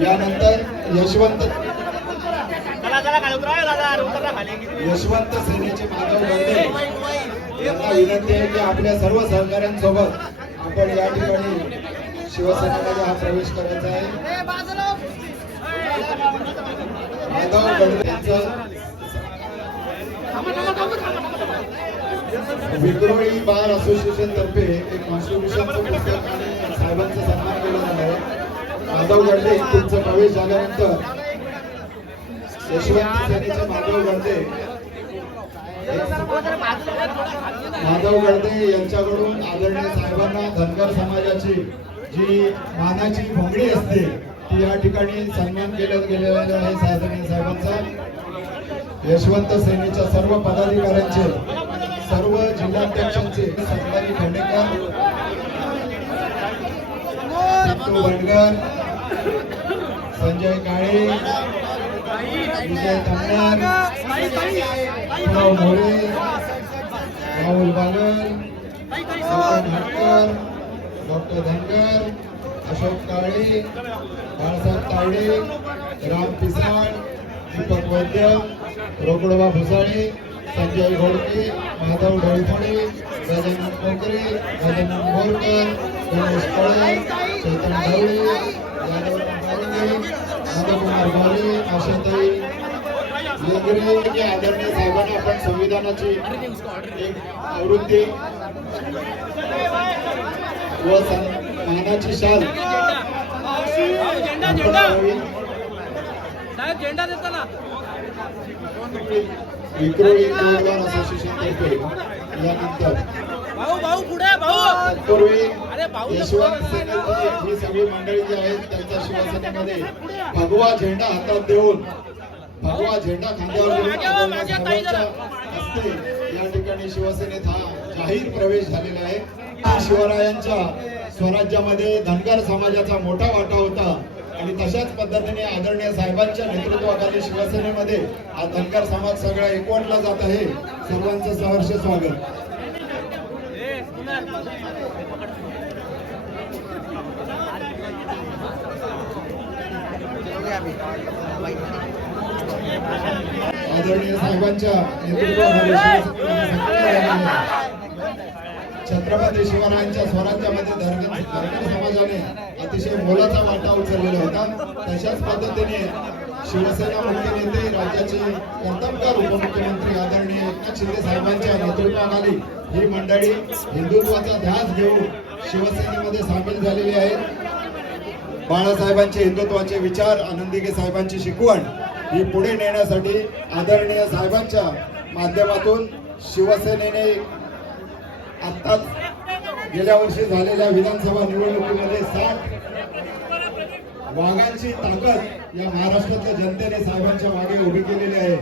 यानंतर यशवंत सेनेचे माधव गंडे यांना विनंती आहे की आपल्या सर्व सहकाऱ्यांसोबत आपण या ठिकाणी शिवसेनेमध्ये हा प्रवेश करायचा आहे। माधव गंडे यांचं विक्रोळी बार असोसिएशन तर्फे एक कॉन्स्टिट्यूशनचं पुस्तक आणि साहेबांचा सन्मान केला जाणार आहे। माधव गंडे तुमचा प्रवेश झाल्यानंतर यशवंत सेनेचे माधव गंडे यांच्याकडून आदरणीय साहेबांना धनगर समाजाची जी मानाची भोंगडी असते ती या ठिकाणी सन्मान केला गेलेला आहे आदरणीय साहेबांचा। यशवंत सेनेच्या सर्व पदाधिकाऱ्यांचे सर्व जिल्हाध्यक्षांचे संभाजी खंडेकर, वडगर, संजय काळे, विजय तमणार, मोरे, राहुल बागल, हटकर, डॉक्टर धनगर, अशोक काळे, बाळासाहेब तावडे, राम पिसाळ, दीपक वैद्य, रोकडोबा भुसाळे, संजय घोडके, माधव ढोळफोडे, गजानन कोकरे, गजानन बोरकर, गणेश कळे, चैतन ढवळे, यादव नंदकुमार गोरे, आशाताई लेगरे आदरणीय साहेबांना आपण संविधानाची एक आवृत्ती व मानाची शाल झेंडा देताना विक्रोळी बार असोसिएशन तर्फे यानंतर पूर्वी यशवंत सेनेची ही सगळी मंडळी जी आहेत त्यांच्या शिवसेनेमध्ये भगवा झेंडा हातात देऊन भगवा झेंडा खांद्यावर घेऊन हस्ते या ठिकाणी शिवसेनेत हा जाहीर प्रवेश झालेला आहे। शिवरायांच्या स्वराज्यामध्ये धनगर समाजाचा मोठा वाटा होता आणि तशाच पद्धतीने आदरणीय साहेबांच्या नेतृत्वाखाली शिवसेनेमध्ये हा धनगर समाज सगळा एकवटला जात आहे। सर्वांचं सहर्ष स्वागत। आदरणीय साहेबांच्या नेतृत्वाखाली छत्रपती शिवरायांच्या स्वराज्यामध्ये धनगर समाजाने अतिशय मोलाचा वाटा उचललेला होता। तशाच पद्धतीने शिवसेना मुख्य नेते राज्याचे कर्तव्यकार उपमुख्यमंत्री आदरणीय एकनाथ शिंदे साहेबांच्या नेतृत्वाखाली ही मंडळी हिंदुत्वाचा ध्यास घेऊन शिवसेनेमध्ये सामील झालेली आहेत। बाळासाहेबांचे हिंदुत्वाचे विचार, आनंदीगे साहेबांची शिकवण ही पुढे नेण्यासाठी आदरणीय साहेबांच्या माध्यमातून शिवसेनेने आत्ताच गेल्या वर्षी झालेल्या विधानसभा निवडणुकीमध्ये 60 वाघांची ताकद या महाराष्ट्रातल्या जनतेने साहेबांच्या मागे उभी केलेली आहे।